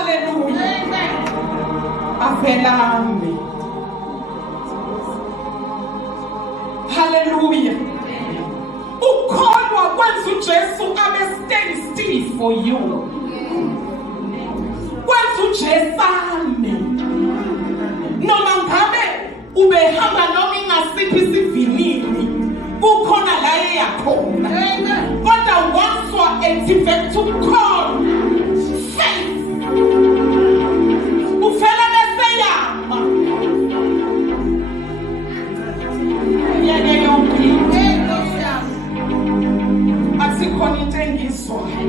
Hallelujah. Avelame. Hallelujah. Ukholwa kwenza uJesu abe stand still for you. Kwenza uJesame. Noma ngabe ubehamba noma ingasiphi isivinini, kukhona la eyakhona. Kodwa once wa activate to call faith, ufela beseyama. Yeke yonke asikhona into engizwayo.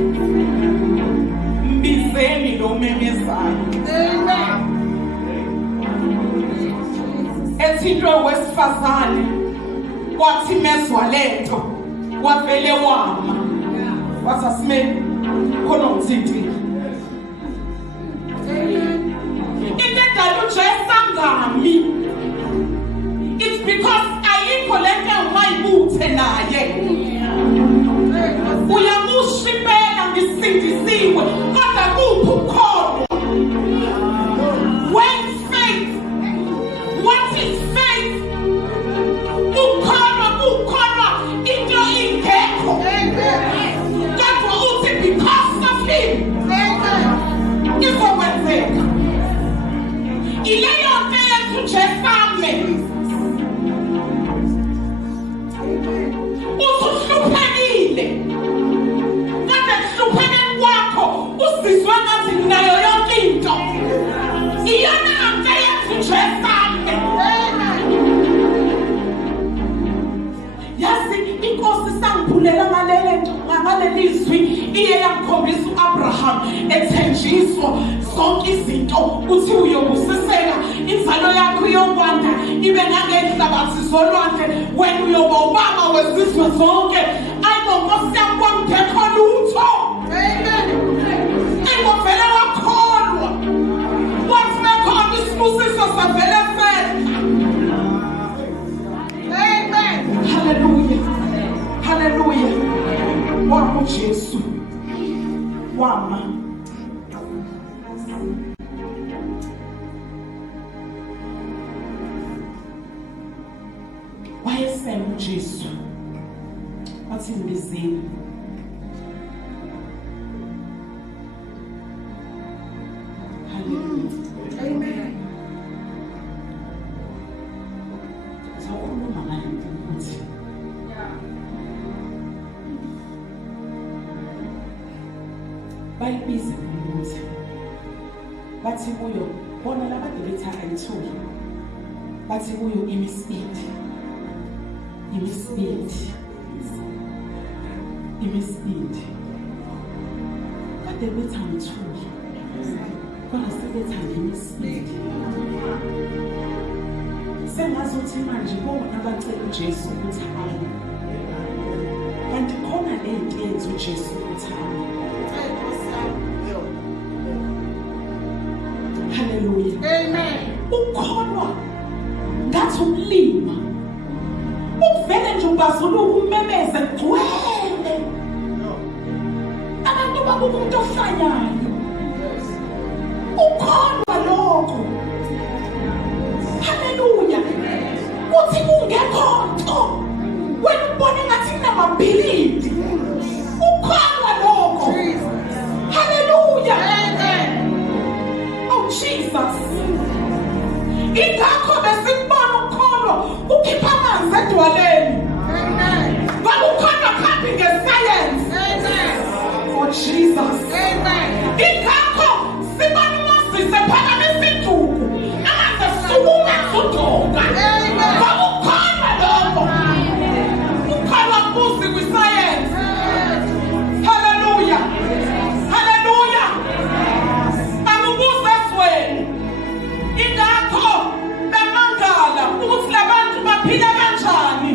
Mbizeni lo memezayo. Ethintwe wesifazane wathi mezwa lento wavele wama wathi asime khona umthithi. Into edala uJesu angami, it's because ayikho lento ungayibuthe naye. Uyamusha impela ngisindisiwe kodwa kuphi ukukholwa? When faith, what is faith? Ukholwa into ingekho. Kodwa uthi because of him izokwenzeka. Ileyo nto yethu Jesame. Usuhluphekile. Kade kuhluphekeni kwakho usizwe ngathi nayo yonke into. Iyona nto yethu Jesame. Yazi inkosi sangiphulela ngaleli zwi iye yangikhombisa uAbraham ethenjiswa zonke izinto uthi uyobusiseka inzalo yakho yokwanda ibe nangenhlabathi zolwandle wena uyoba ubaba wezizwe zonke. Ayibo Nkosi yami kwangekho lutho. Amen. Ayivele wakholwa wathi mekhona isibusiso savele fela. Amen. Hallelujah. Hallelujah. Wama Jesu. Wama. Wayesema uJesu. Wathi mbizeni. Hallelujah. Amen. Zokhuluma naye ukuthi bayibize ukuthi bathi kuyo bona labade bethatha ithuki bathi kuyo imisipiti kade bethanda ithuki kodwa sebethanda imisipiti. Sengazuthi manje bona bacela uJesu ukuthi hayi kanti khona lento yenza uJesu ukuthi hayi. Hallelujah. Amen. Ukholwa ngathi ukulima ukuvele nje ubazuluka umemeze gcwele abantu babuka umuntu ofanyayo. Ukholwa lokho. Hallelujah. Uthi kungekho nto wena ubona ngathi kunamabhilidi. Ukholwa lokho. Hallelujah. Amen. Oh Jesus. Ingakho besibona ukholwa ukhipha amanzi edwaleni. Amen. Bakukholwa phambi ngescience. Amen. Oh Jesus. Amen. Ingakho sibona uMoses ephakamisa iduku amanzi esukuma kudoka. Amen. Bakukholwa lokho. Ukholwa kuzi kwiscience. Hallelujah. Hallelujah. Akubuze esweni. Ingakho bemangala ukuthi labantu baphila kanjani.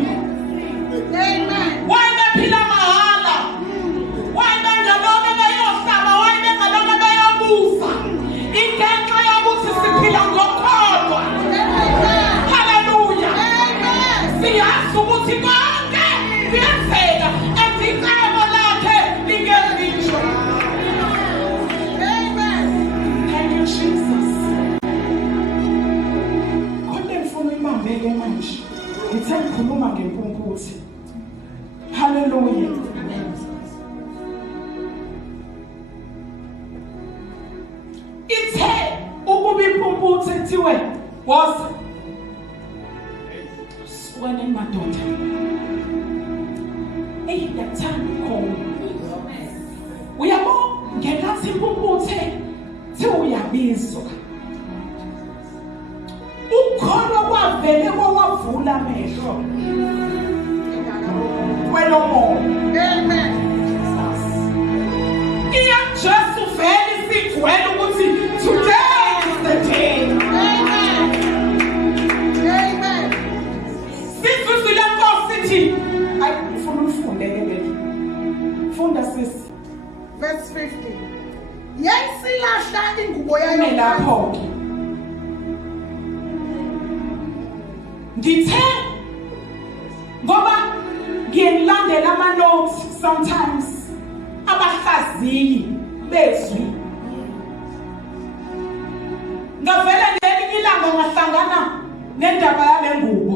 sikhuluma ngempumputhe. Hallelujah. Ithe ukuba impumputhe kuthiwe woza sukane madoda. Ngiyathanda khona. Uyabo ngekathi impumputhe thi uyabizwa. Ukholwa kwavele kwawavula amehlo. Kwelomo. Amen. Iyajesu vele sigwele ukuthi today is the day. Amen. Amen. Sifuna lenkosi sithi ayifuna ufunde ke. Funda sisi. Verse 50. Yayisilahla ingubo yayo lapho ke. Ngithe ngoba ngiyelandela ama notes sometimes abahlaziyi bezwi ngavela ngelinye ilanga ngahlangana nendaba yale ngubo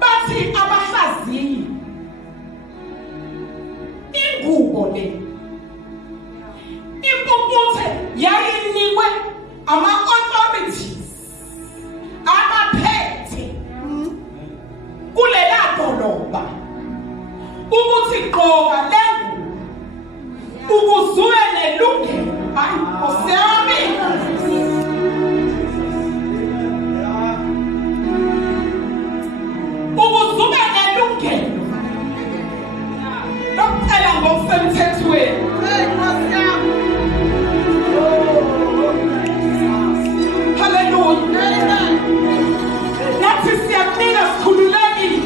bathi abahlaziyi ingubo le impumputhe yayinikwe ama-authorities abaphethe kulela dolobha ukuthi gqoka le ngubo ukuzuye nelungelo. Hayi Nkosi yami, ukuzuye nelungelo lokuphela ngokusemthethweni. Hallelujah. Nathi siyakunika sikhululekile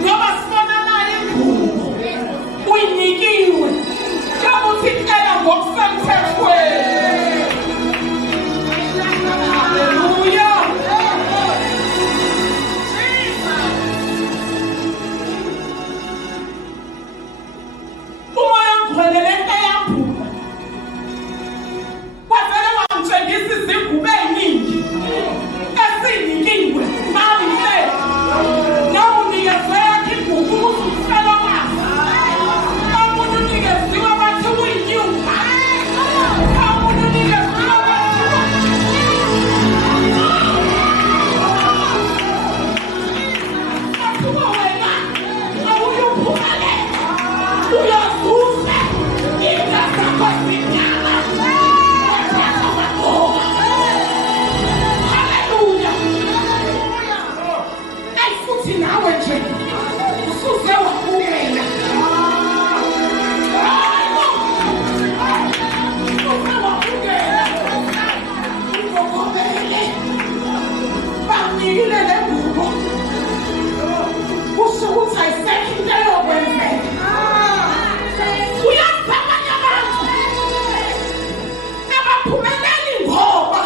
ngoba sibona naye ingubo uyinikiwe yokuthi phela ngokusemthethweni. Hallelujah. Umoya ongcwele lento yaphuma kwavele wangitshengisa izingubo eziningi esinikiwe manje noma unikezwe yakhe ingubo ukuthi ufela ngazo omunye unikeziwe bathi uyinyumba omunye unikeziwe bathi athuba wena awuyuphumele uyazuza ingazakho zinyama nawe nje usuze wabukela ungokobele bamnikile le ngubo kusho ukuthi ayisekho into yokwenzeka. Uyababanye abantu abaphumeleli ngoba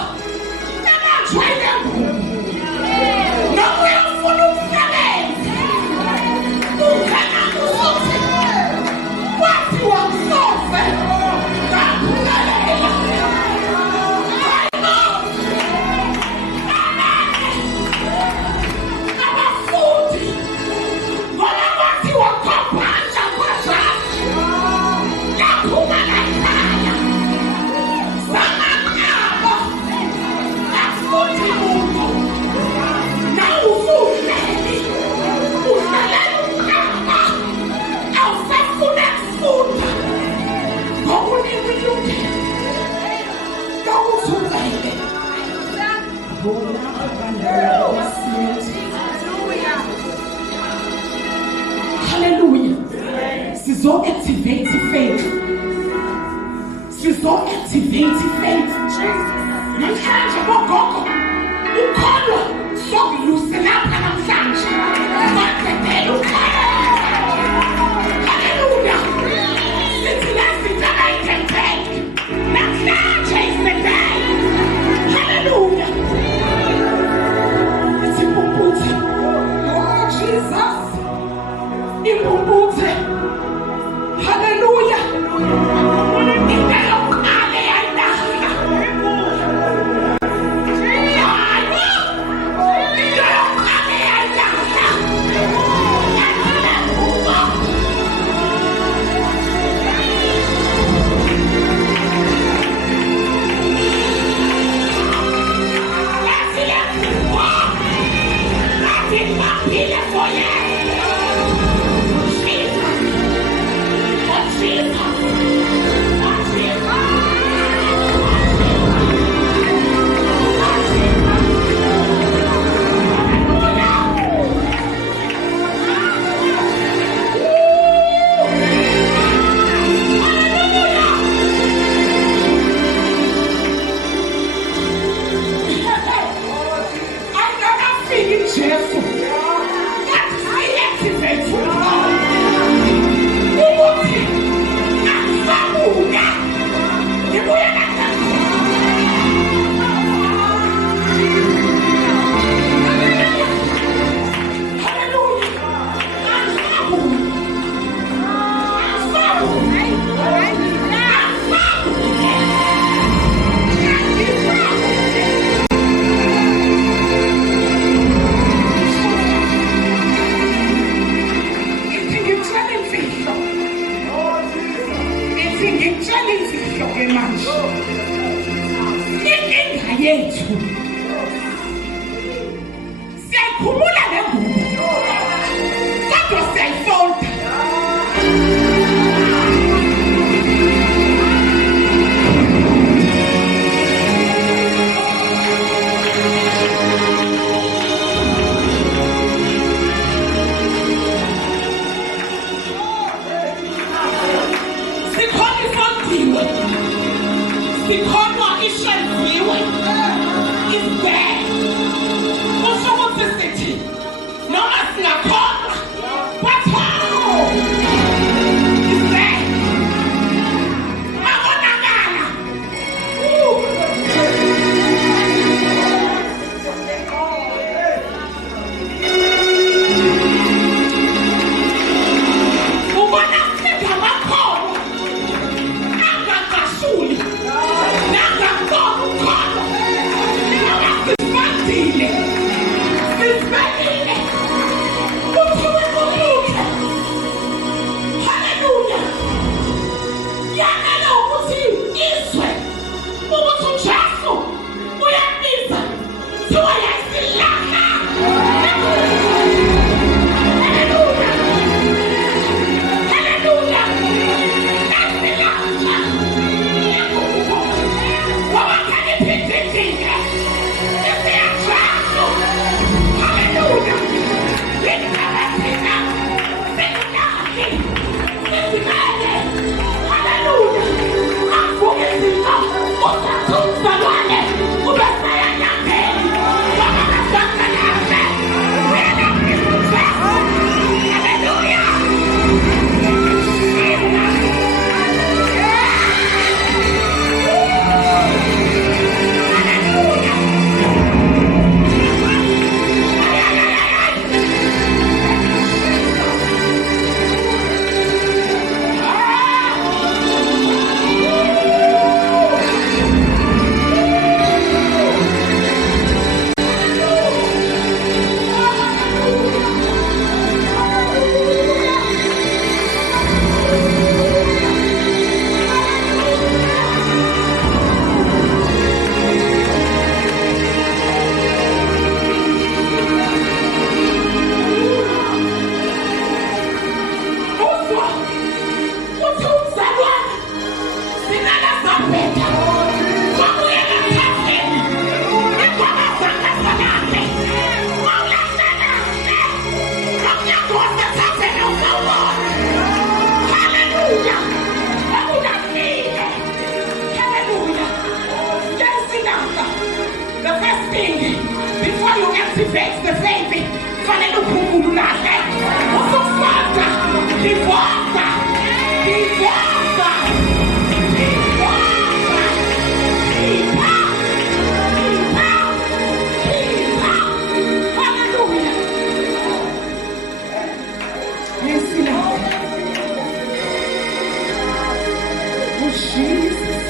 ebajwayele ngubo noma uyafuna umsebenzi ungena kusuthi wathi wamsoze ngaphumelela. Abafundi ngoba wathi wakhophaza kwazasi yaphumelela samanyabo afundi muntu nawufundele udlalela umnyama awusafuna kufunda ngokunika ilungelo lokuthi uvele bona abandala wasiyethi. Hallelujah. Sizo-activate faith. Sizo-activate faith. Namhlanje bogogo ukholwa sokuluse lapha namhlanje kwaqedela ukhaya. Hallelujah. Sithi lazinto abayithembele namhlanje is the day. Hallelujah. Ithi impumputhe. Oh Jesus. Impumputhe. Hallelujah. Into yokuqala yayilahla. ngitshela imfihlo ke manje. Inkinga yethu siyayikhumula le ngubo kodwa siyayifolda. Sikhonwa ishelviwe is there. Kusho ukuthi sithi noma singakhonwa but how is there. Abonakala. Ubona singamakhono angaqashuli. Before you activate the faith, fanele ukhululahle. Usufaka divorce. Hallelujah. Yes, Lord. Oh, Jesus.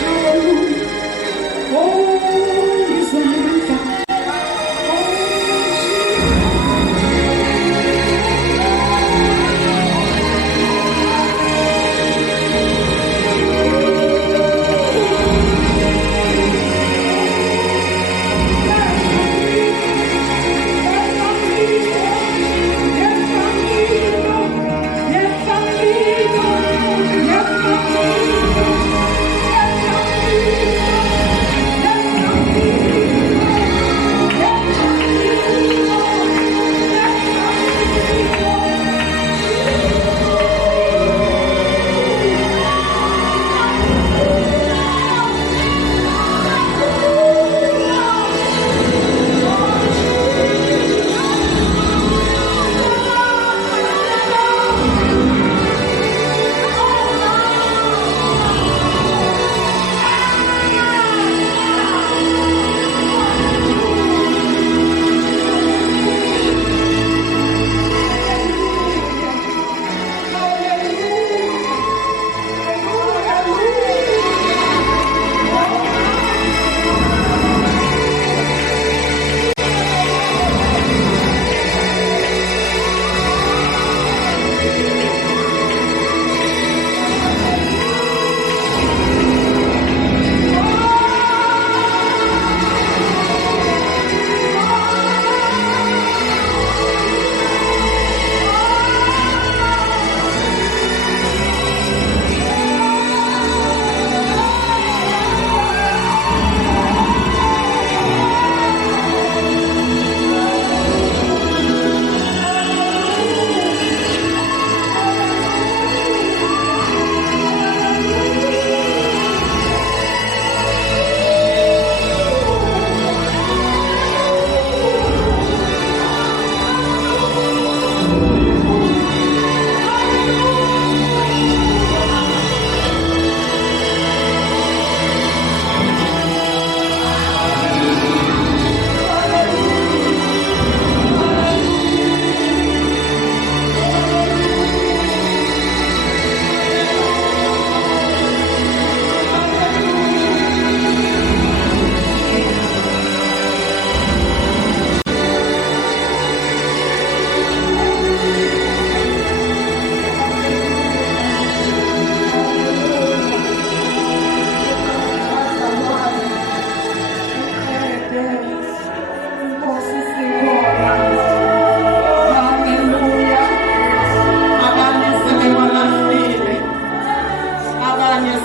Hallelujah. Oh, yes, Lord.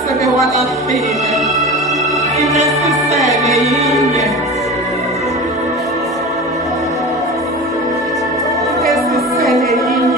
sebewalahlile. Inesisele yinye. Esisele yinye.